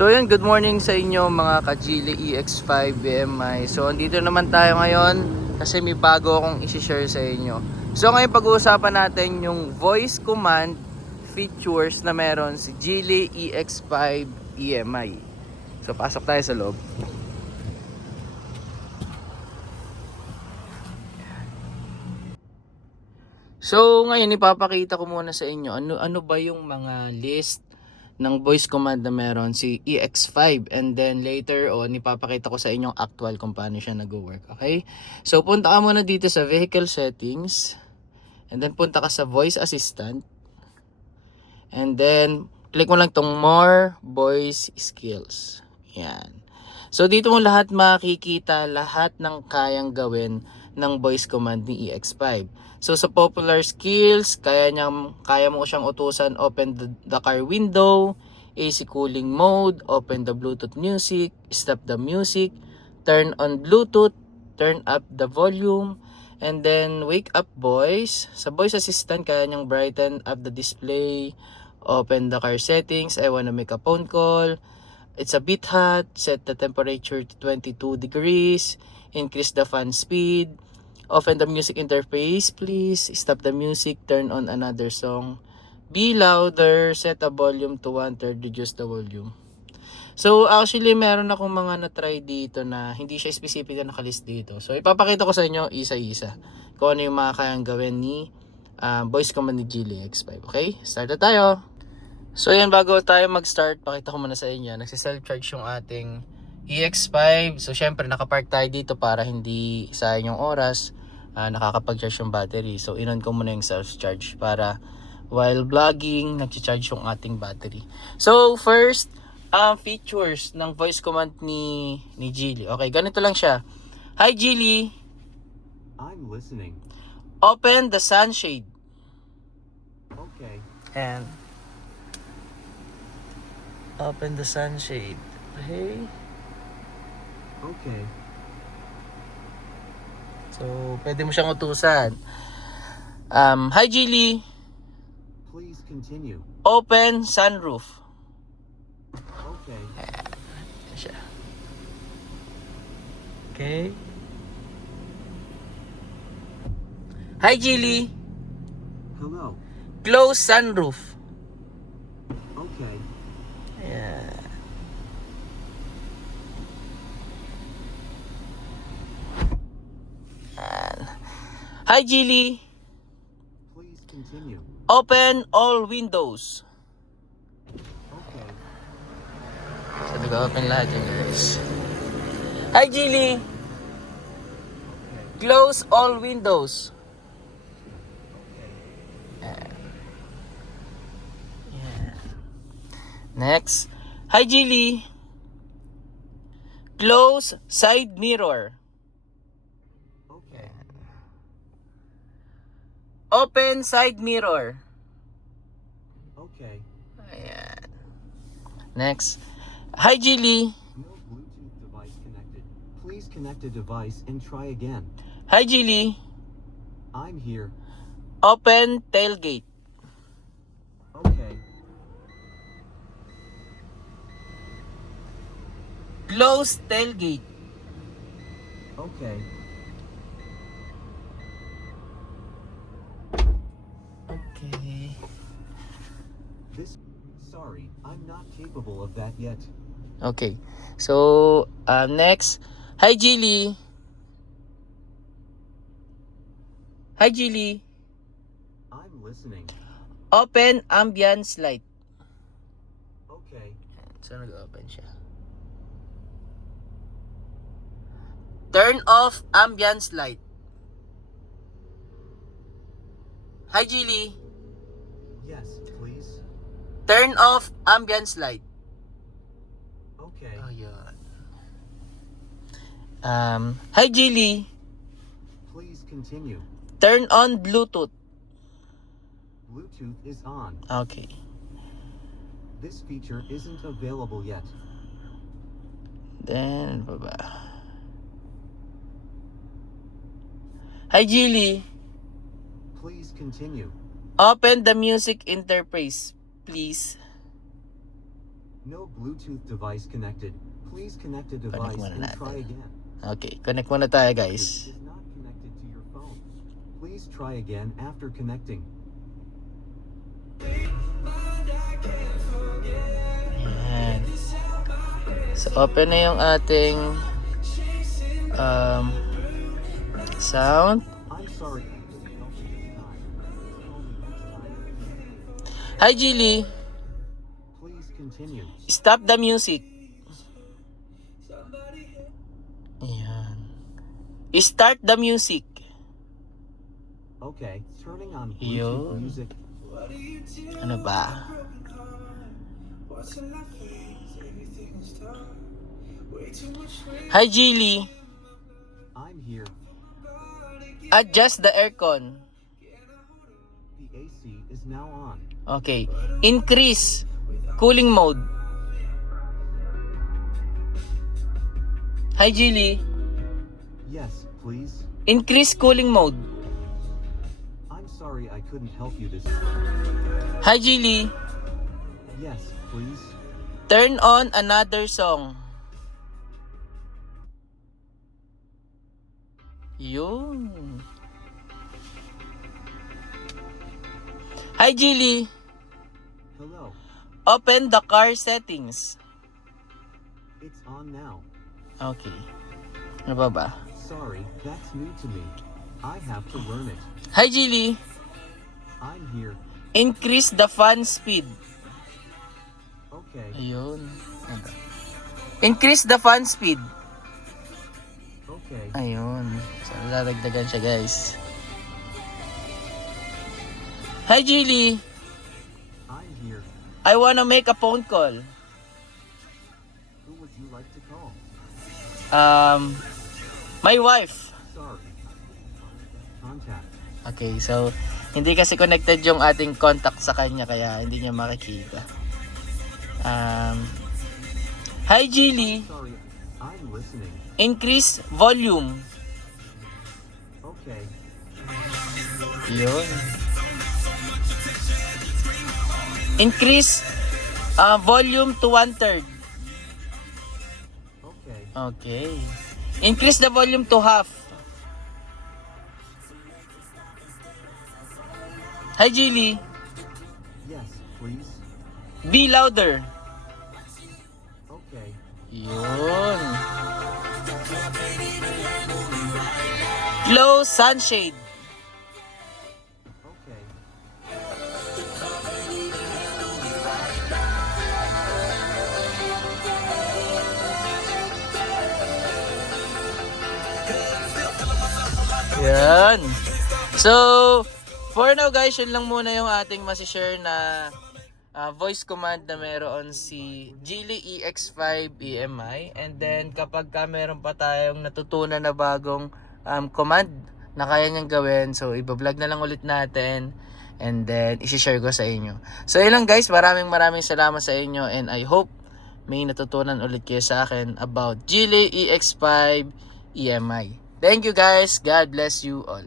So yun, good morning sa inyo mga ka-Geely EX5 BMI. So andito naman tayo ngayon kasi may bago akong isi-share sa inyo. So ngayon pag-uusapan natin yung voice command features na meron si Geely EX5 EMI. So pasok tayo sa loob. So ngayon ipapakita ko muna sa inyo ano ba yung mga list ng voice command na meron si EX5, and then later on ipapakita ko sa inyo actual kung paano siya nag-work. Okay, so punta ka muna dito sa vehicle settings, and then punta ka sa voice assistant, and then click mo lang tong more voice skills. Yan. So dito mo lahat makikita lahat ng kayang gawin ng voice command ni EX5. So sa popular skills, kaya mo siyang utusan: open the car window, AC cooling mode, open the Bluetooth music, stop the music, turn on Bluetooth, turn up the volume, and then wake up voice. Sa voice assistant, kaya niyang brighten up the display, open the car settings, I wanna make a phone call, it's a bit hot, set the temperature to 22 degrees, increase the fan speed, open the music interface please, stop the music, turn on another song, be louder, set the volume to 1/3, reduce the volume. So actually meron akong mga na-try dito na hindi siya specific na nakalist dito. So ipapakita ko sa inyo isa-isa kung ano yung mga kayang gawin ni voice command ni Geely EX5. Okay, start na tayo. So yan, bago tayo mag-start, pakita ko muna sa inyo, nagsi-self-charge yung ating EX5. So syempre nakapark tayo dito para hindi sayang yung oras, nakakapag-charge yung battery. So inon ko muna yung self-charge para while vlogging, nag-charge yung ating battery. So first, features ng voice command ni Geely. Okay, ganito lang siya. Hi Geely, I'm listening. open the sunshade. Okay. And open the sunshade. Okay. Okay. So, pwede mo siyang utusan. Hi Geely, Please continue. open sunroof. Okay. Yan siya. Okay. Hi Geely, Hello. close sunroof. Okay. Ayan. Ayan. Hi Geely, Please continue. open all windows. Okay. So, nag-open lahat yun guys. Hi Geely, Okay. close all windows. Okay. Ayan. Next. Hi Geely, close side mirror. Okay. Open side mirror. Okay. Ayan. Next. Hi Geely, No Bluetooth device connected. Please connect a device and try again. hi Geely, I'm here. open tailgate. Okay. Close tailgate. Okay. Okay. Sorry, I'm not capable of that yet. Okay. So, next. Hi Geely. Hi Geely, I'm listening. open ambience light. Okay. So, nag-open siya. Turn off ambience light. Hi Geely, Yes, please. turn off ambience light. Okay. Ayun. Hi Geely, Please continue. turn on Bluetooth. Bluetooth is on. Okay. This feature isn't available yet. Then, baba. Hi Geely, Please continue. continue. Open the music interface, please. No Bluetooth device connected. Please connect a Connect device muna and try natin. again. Okay, connect muna tayo guys. Is not connected to your phone. Please try again after connecting. Ayan. So open na yung ating sound. I'm sorry. I couldn't help you this time. Please call me next time. Hi Jilly, Please continue. stop the music. Ayan. Start the music. Okay, turning on Yun. Bluetooth music. Ano ba? Hi Jilly, I'm here. adjust the aircon. The AC is now on. Okay. Increase cooling mode. Hi Jilly, Yes, please. increase cooling mode. I'm sorry I couldn't help you this. Hi Jilly, Yes, please. turn on another song. Yun. Hi Jilly, Hello. open the car settings. It's on now. Okay. Ano ba ba? Sorry, that's new to me. I have to learn it. Hi Jilly, I'm here. increase the fan speed. Okay. Ayun. Increase the fan speed. Okay. Ayun. So, lalagdagan siya guys. Hi Jilly, I'm here. I wanna make a phone call. Who would you like to call? My wife. Sorry. Contact. Okay, so hindi kasi connected yung ating contact sa kanya kaya hindi niya makikita. Hi Jilly, Sorry. I'm listening. increase volume. Okay. Yun. Increase volume to 1/3. Okay. Okay. Increase the volume to half. Hi Jilly, Yes, please. be louder. Okay. Yun. Close sunshade. Okay. Yan. So, for now guys, yun lang muna yung ating masishare na voice command na meron si Geely EX5 EMI. And then, kapag meron pa tayong natutunan na bagong command na kaya niyang gawin, so ibablog na lang ulit natin. And then, isi-share ko sa inyo. So, yun lang guys. Maraming salamat sa inyo. And I hope may natutunan ulit kayo sa akin about Geely EX5 EMI. Thank you guys. God bless you all.